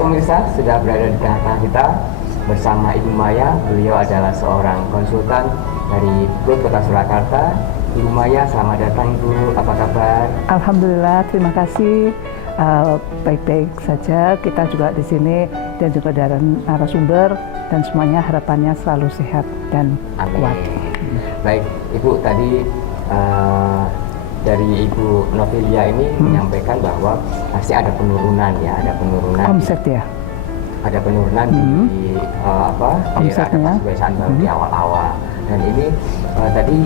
pemirsa, sudah berada di tengah-tengah kita bersama Ibu Maya. Beliau adalah seorang konsultan dari Plut Kota Surakarta. Ibu Maya, selamat datang Ibu, apa kabar? Alhamdulillah, terima kasih. Baik-baik saja, kita juga di sini dan juga dari narasumber dan semuanya harapannya selalu sehat dan kuat. Baik, Ibu, tadi dari Ibu Novelia ini menyampaikan bahwa pasti ada penurunan ya, ada penurunan omset ya. Ada penurunan di omsetnya kebiasaan baru di awal-awal, dan ini tadi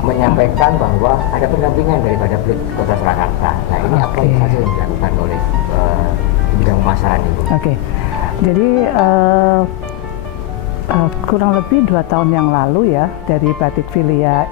menyampaikan bahwa ada pendampingan daripada Plut Kota Surakarta. Nah, ini apa saja yang dilakukan oleh bidang pemasaran Ibu? Jadi kurang lebih 2 tahun yang lalu ya, dari Batik Filia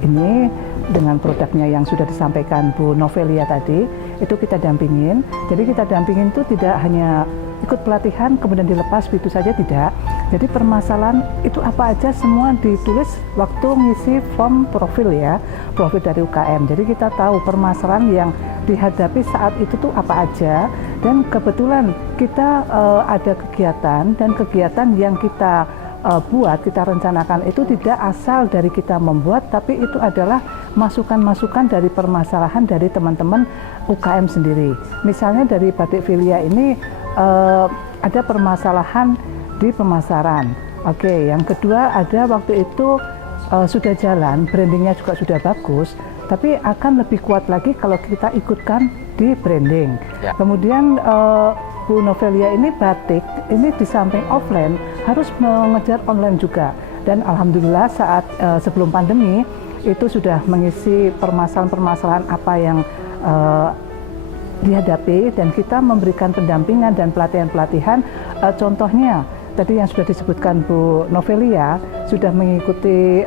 ini dengan produknya yang sudah disampaikan Bu Novelia tadi, itu kita dampingin. Jadi kita dampingin itu tidak hanya ikut pelatihan kemudian dilepas begitu saja, tidak. Jadi permasalahan itu apa aja semua ditulis waktu ngisi form profil ya, profil dari UKM. Jadi kita tahu permasalahan yang dihadapi saat itu tuh apa aja, dan kebetulan kita ada kegiatan, dan kegiatan yang kita kita rencanakan itu tidak asal dari kita membuat, tapi itu adalah masukan-masukan dari permasalahan dari teman-teman UKM sendiri. Misalnya dari Batik Filia ini ada permasalahan di pemasaran. Yang kedua ada waktu itu sudah jalan, brandingnya juga sudah bagus, tapi akan lebih kuat lagi kalau kita ikutkan di branding. Kemudian Bu Novelia ini batik, ini di samping offline harus mengejar online juga. Dan alhamdulillah saat sebelum pandemi itu sudah mengisi permasalahan-permasalahan apa yang dihadapi, dan kita memberikan pendampingan dan pelatihan-pelatihan. Contohnya tadi yang sudah disebutkan Bu Novelia sudah mengikuti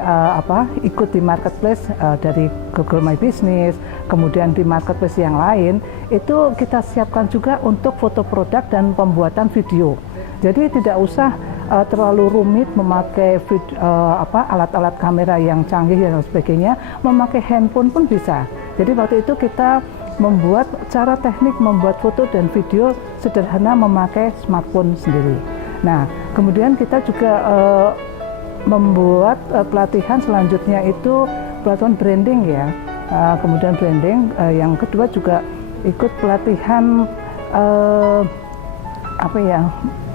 ikut di marketplace dari Google My Business, kemudian di marketplace yang lain itu kita siapkan juga untuk foto produk dan pembuatan video. Jadi tidak usah terlalu rumit memakai alat-alat kamera yang canggih dan sebagainya, memakai handphone pun bisa. Jadi waktu itu kita membuat cara teknik membuat foto dan video sederhana memakai smartphone sendiri. Nah, kemudian kita juga membuat pelatihan selanjutnya itu pelatihan branding ya. Kemudian branding, yang kedua juga ikut pelatihan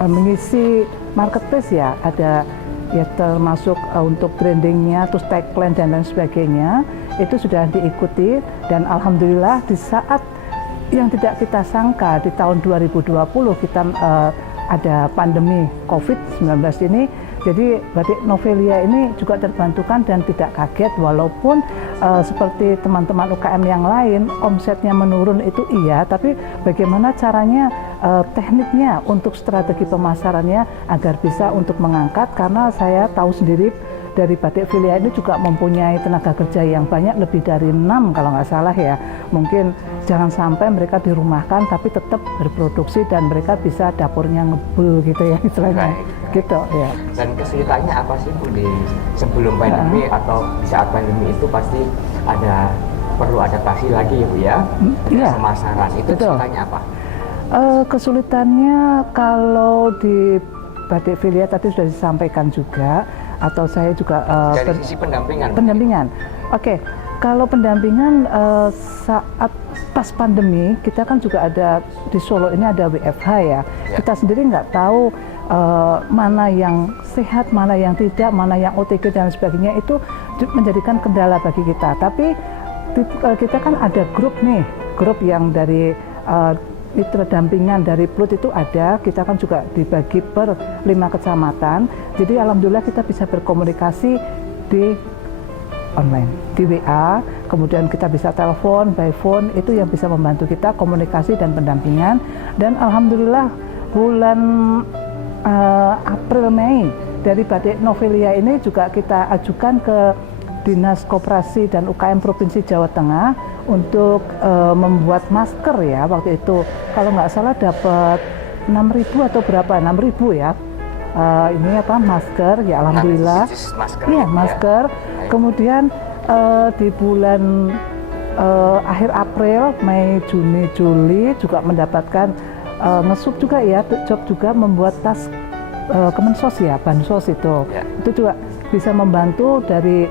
mengisi marketplace ya, ada ya termasuk untuk brandingnya, terus tagline dan lain sebagainya, itu sudah diikuti. Dan alhamdulillah di saat yang tidak kita sangka di tahun 2020 kita ada pandemi COVID-19 ini, jadi Batik Novelia ini juga terbantukan dan tidak kaget, walaupun seperti teman-teman UKM yang lain omsetnya menurun itu iya, tapi bagaimana caranya, tekniknya untuk strategi pemasarannya agar bisa untuk mengangkat, karena saya tahu sendiri dari Batik Filia ini juga mempunyai tenaga kerja yang banyak, lebih dari 6 kalau nggak salah ya. Mungkin jangan sampai mereka dirumahkan tapi tetap berproduksi dan mereka bisa dapurnya ngebul gitu ya istilahnya. Gitu ya. Dan kesulitannya apa sih Bu di sebelum pandemi atau di saat pandemi itu pasti perlu adaptasi lagi ya Bu ya? Pemasaran itu kesulitannya apa? Kesulitannya kalau di Batik Filia tadi sudah disampaikan juga, atau saya juga dari sisi pendampingan. Kalau pendampingan saat pas pandemi, kita kan juga ada di Solo ini ada WFH ya. Kita sendiri nggak tahu mana yang sehat, mana yang tidak, mana yang OTG dan sebagainya, itu menjadikan kendala bagi kita. Tapi kita kan ada grup nih, grup yang dari mitra dampingan dari Plut itu ada, kita kan juga dibagi per 5 kecamatan. Jadi alhamdulillah kita bisa berkomunikasi di online, di WA, kemudian kita bisa telepon, by phone, itu yang bisa membantu kita komunikasi dan pendampingan. Dan alhamdulillah bulan April Mei dari Batik Novelia ini juga kita ajukan ke Dinas Koperasi dan UKM Provinsi Jawa Tengah untuk membuat masker ya. Waktu itu kalau nggak salah dapat 6.000 atau berapa, 6.000 ya. Ini masker ya, alhamdulillah. Masker. Kemudian di bulan akhir April, Mei, Juni, Juli juga mendapatkan ngesup juga ya, job juga membuat tas Kemensos ya, Bansos itu. Ya. Itu juga bisa membantu dari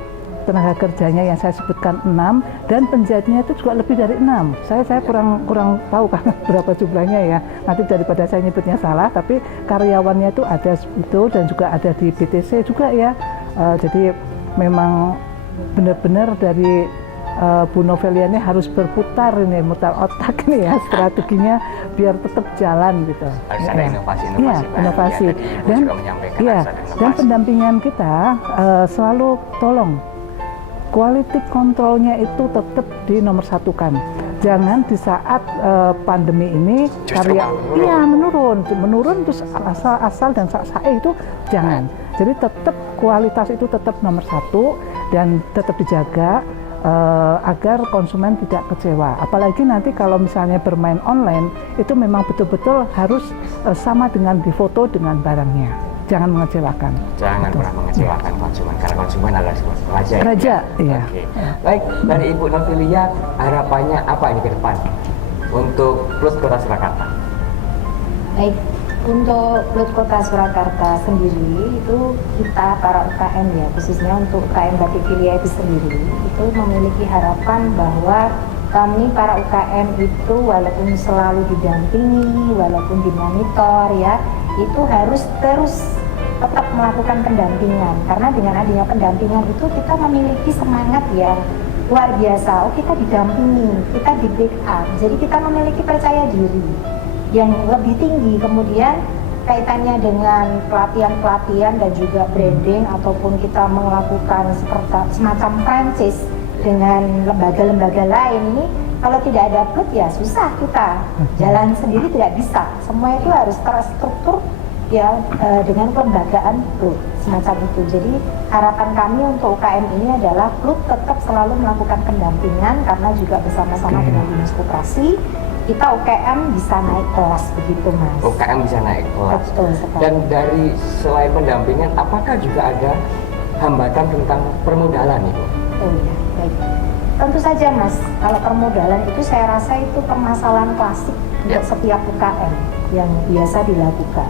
tenaga kerjanya yang saya sebutkan 6 dan penjahitnya itu juga lebih dari 6. Saya kurang tahu kan berapa jumlahnya ya. Nanti daripada saya nyebutnya salah, tapi karyawannya itu ada itu dan juga ada di BTC juga ya. Jadi memang benar-benar dari Bu Novelia ini harus berputar ini, mutar otak nih ya, strateginya biar tetap jalan gitu. Harus ada inovasi-inovasi ya, baru inovasi. ya. Tadi Ibu Dan juga menyampaikan ya, harus ada inovasi. dan pendampingan kita selalu tolong quality controlnya itu tetap di nomor satukan. Jangan di saat pandemi ini Justru menurun terus asal dan sae itu jangan. Jadi tetap kualitas itu tetap nomor satu dan tetap dijaga agar konsumen tidak kecewa. Apalagi nanti kalau misalnya bermain online itu memang betul-betul harus sama dengan difoto dengan barangnya. Jangan mengecewakan. Jangan pernah mengecewakan konsumen, karena konsumen adalah raja. Raja, iya. Oke. Baik, dari Ibu Novelia, harapannya apa ini ke depan untuk Plus Kota Surakarta? Baik, untuk Plus Kota Surakarta sendiri itu kita para UKM ya, khususnya untuk UKM Batik Filia itu sendiri, itu memiliki harapan bahwa kami para UKM itu walaupun selalu didampingi, walaupun dimonitor ya, itu harus terus tetap melakukan pendampingan, karena dengan adanya pendampingan itu kita memiliki semangat yang luar biasa. Oh, kita didampingi, kita di backup, jadi kita memiliki percaya diri yang lebih tinggi. Kemudian kaitannya dengan pelatihan-pelatihan dan juga branding, ataupun kita melakukan semacam franchise dengan lembaga-lembaga lain ini, kalau tidak ada PLUT ya susah, kita jalan sendiri tidak bisa. Semua itu harus terstruktur ya dengan kelembagaan PLUT semacam itu. Jadi harapan kami untuk UKM ini adalah PLUT tetap selalu melakukan pendampingan, karena juga bersama-sama dengan Dinas Koperasi kita UKM bisa naik kelas begitu, Mas. UKM bisa naik kelas. Betul sekali. Dan dari selain pendampingan, apakah juga ada hambatan tentang permodalan Ibu? Oh iya, baik. Tentu saja Mas, kalau permodalan itu saya rasa itu permasalahan klasik untuk setiap UKM yang biasa dilakukan.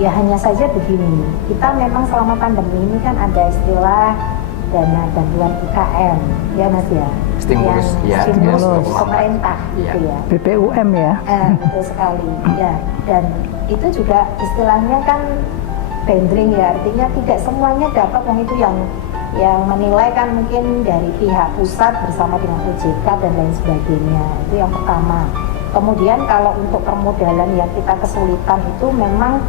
Ya hanya saja begini, kita memang selama pandemi ini kan ada istilah dana bantuan UKM, ya Mas ya. Stimulus, ya, stimulus stimulus pemerintah ya. gitu ya. BPUM ya. Betul sekali, ya. Dan itu juga istilahnya kan bandring ya, artinya tidak semuanya dapat, itu yang menilai kan mungkin dari pihak pusat bersama dengan OJK dan lain sebagainya. Itu yang pertama. Kemudian kalau untuk permodalan yang kita kesulitan itu memang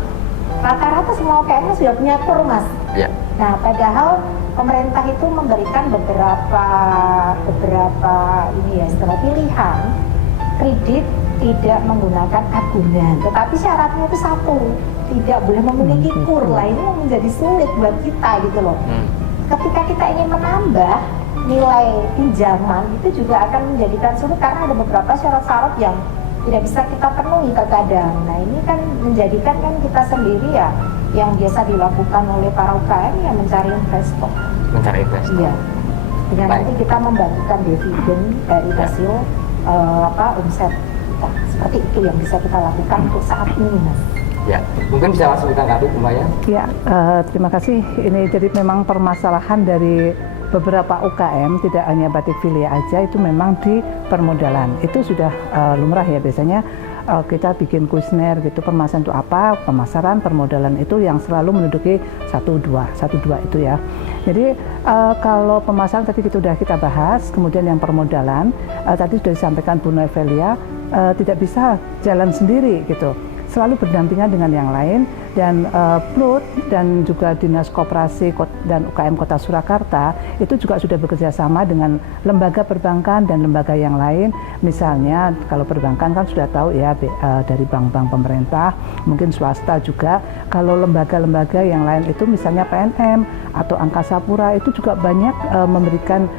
rata-rata semua UKM sudah punya kur, Mas. Ya. Nah, padahal pemerintah itu memberikan beberapa ini ya, istilah pilihan kredit tidak menggunakan agunan, tetapi syaratnya itu satu, tidak boleh memiliki kur. Lah ini yang menjadi sulit buat kita gitu loh. Ketika kita ingin menambah nilai pinjaman itu juga akan menjadikan sulit, karena ada beberapa syarat-syarat yang tidak bisa kita penuhi terkadang. Nah ini kan menjadikan kan kita sendiri ya, yang biasa dilakukan oleh para UKM ya mencari investor. Mencari investor. Iya. Dengan nanti kita membagikan dividen dari hasil omset kita. Seperti itu yang bisa kita lakukan untuk saat ini, Mas. Ya, mungkin bisa langsung ditanggapi Bu Maya. Ya, terima kasih. Ini jadi memang permasalahan dari beberapa UKM, tidak hanya Batik Filia aja, itu memang di permodalan. Itu sudah lumrah ya, biasanya kita bikin kuesioner gitu, permasalahan itu apa, pemasaran, permodalan itu yang selalu menduduki 1-2 itu ya. Jadi kalau pemasaran tadi sudah kita bahas, kemudian yang permodalan tadi sudah disampaikan Bu Novelia, tidak bisa jalan sendiri gitu, selalu berdampingan dengan yang lain. Dan PLUT dan juga Dinas Koperasi dan UKM Kota Surakarta itu juga sudah bekerja sama dengan lembaga perbankan dan lembaga yang lain. Misalnya kalau perbankan kan sudah tahu ya, dari bank-bank pemerintah, mungkin swasta juga. Kalau lembaga-lembaga yang lain itu misalnya PNM atau Angkasa Pura itu juga banyak memberikan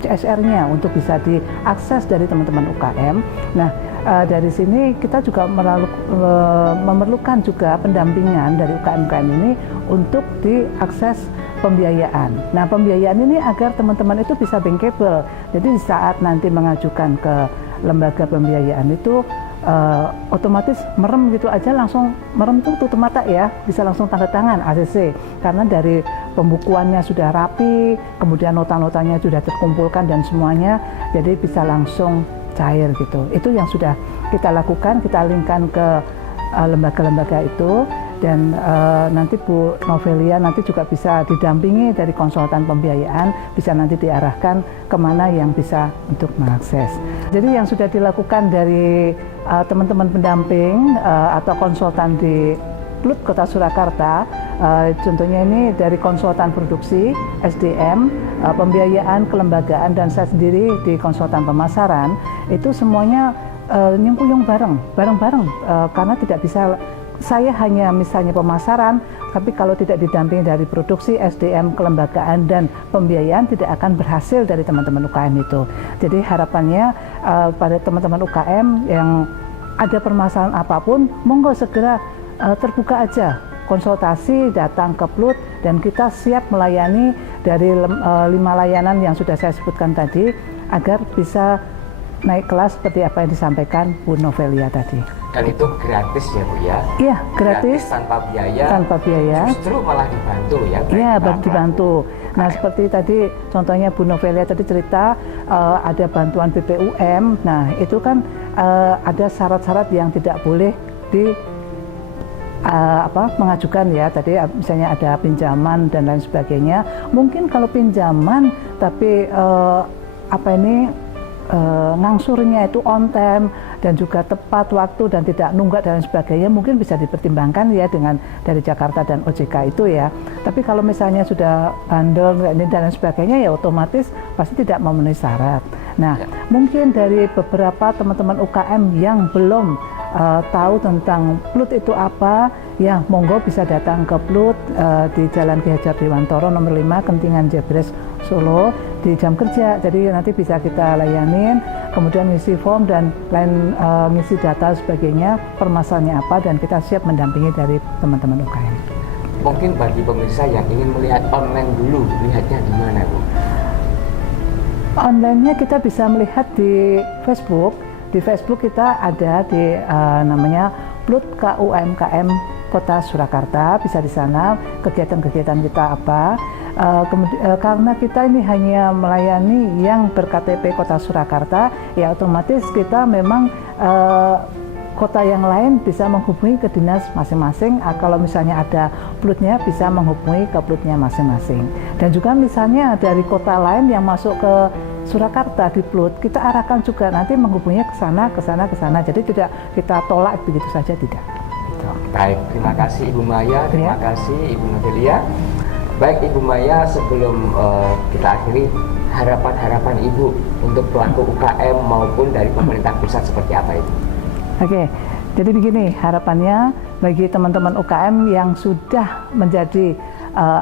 CSR-nya untuk bisa diakses dari teman-teman UKM. Nah, dari sini kita juga memerlukan juga pendampingan dari UKM-UKM ini untuk diakses pembiayaan. Nah, pembiayaan ini agar teman-teman itu bisa bankable. Jadi di saat nanti mengajukan ke lembaga pembiayaan itu otomatis merem gitu aja langsung merem tuh tutup mata ya, bisa langsung tanda tangan ACC karena dari pembukuannya sudah rapi, kemudian nota-notanya sudah terkumpulkan dan semuanya, jadi bisa langsung cair gitu. Itu yang sudah kita lakukan, kita linkkan ke lembaga-lembaga itu. Dan nanti Bu Novelia nanti juga bisa didampingi dari konsultan pembiayaan, bisa nanti diarahkan kemana yang bisa untuk mengakses. Jadi yang sudah dilakukan dari teman-teman pendamping atau konsultan di PLUT Kota Surakarta, contohnya ini dari konsultan produksi, SDM, pembiayaan, kelembagaan, dan saya sendiri di konsultan pemasaran, itu semuanya nyengkuyung bareng-bareng karena tidak bisa saya hanya misalnya pemasaran, tapi kalau tidak didampingi dari produksi, SDM, kelembagaan, dan pembiayaan tidak akan berhasil dari teman-teman UKM itu. Jadi harapannya pada teman-teman UKM yang ada permasalahan apapun, monggo segera terbuka aja, konsultasi, datang ke PLUT, dan kita siap melayani dari 5 layanan yang sudah saya sebutkan tadi, agar bisa naik kelas seperti apa yang disampaikan Bu Novelia tadi. Dan itu gratis ya Bu ya? Iya, gratis tanpa biaya. Tanpa biaya. Justru malah dibantu ya? Iya, dibantu. Nah, seperti tadi contohnya Bu Novelia tadi cerita ada bantuan BPUM. Nah, itu kan ada syarat-syarat yang tidak boleh mengajukan ya. Tadi misalnya ada pinjaman dan lain sebagainya. Mungkin kalau pinjaman tapi ngangsurnya itu on time dan juga tepat waktu dan tidak nunggak dan sebagainya, mungkin bisa dipertimbangkan ya dengan dari Jakarta dan OJK itu ya. Tapi kalau misalnya sudah bandel dan lain sebagainya, ya otomatis pasti tidak memenuhi syarat. Nah, mungkin dari beberapa teman-teman UKM yang belum tahu tentang PLUT itu apa, ya monggo bisa datang ke PLUT di Jalan Ki Hajar Dewantoro nomor 5 Kentingan Jebres Solo di jam kerja. Jadi nanti bisa kita layanin, kemudian ngisi form dan lain ngisi data sebagainya, permasalahannya apa, dan kita siap mendampingi dari teman-teman UKM. Mungkin bagi pemirsa yang ingin melihat online dulu, lihatnya di mana Bu? Online-nya kita bisa melihat di Facebook. Di Facebook kita ada di namanya PLUT KUMKM Kota Surakarta, bisa di sana kegiatan-kegiatan kita apa. Karena kita ini hanya melayani yang ber-KTP Kota Surakarta, ya otomatis kita memang kota yang lain bisa menghubungi ke dinas masing-masing. Kalau misalnya ada PLUT-nya bisa menghubungi ke PLUT-nya masing-masing. Dan juga misalnya dari kota lain yang masuk ke Surakarta di PLUT, kita arahkan juga nanti menghubunginya ke sana. Jadi tidak kita tolak begitu saja, tidak. Gitu. Baik, terima kasih Ibu Maya, terima kasih Ibu Novelia. Baik Ibu Maya, sebelum kita akhiri, harapan-harapan Ibu untuk pelaku UKM maupun dari pemerintah pusat seperti apa itu? Oke, jadi begini harapannya bagi teman-teman UKM yang sudah menjadi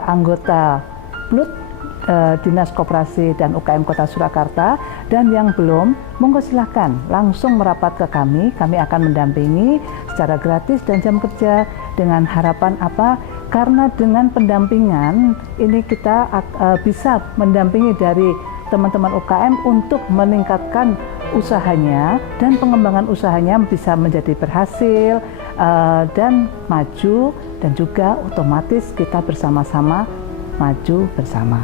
anggota PLUT, Dinas Koperasi dan UKM Kota Surakarta, dan yang belum, monggo silahkan langsung merapat ke kami akan mendampingi secara gratis dan jam kerja. Dengan harapan apa? Karena dengan pendampingan ini kita bisa mendampingi dari teman-teman UKM untuk meningkatkan usahanya dan pengembangan usahanya bisa menjadi berhasil dan maju, dan juga otomatis kita bersama-sama maju bersama.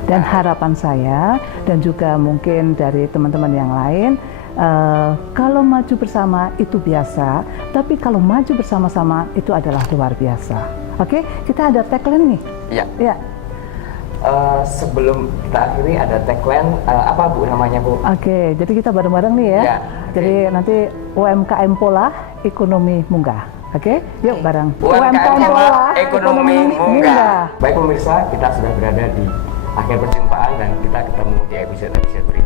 Dan harapan saya dan juga mungkin dari teman-teman yang lain, kalau maju bersama itu biasa, tapi kalau maju bersama-sama itu adalah luar biasa. Oke, kita ada tagline nih. Iya. Ya. Sebelum kita akhiri ada tagline, apa Bu namanya Bu? Oke, jadi kita bareng-bareng nih ya. Ya, jadi nanti UMKM Pola Ekonomi Munggah. Oke, yuk bareng. UMKM Pola Ekonomi Munggah. Baik pemirsa, kita sudah berada di akhir perjumpaan dan kita ketemu di episode berikutnya.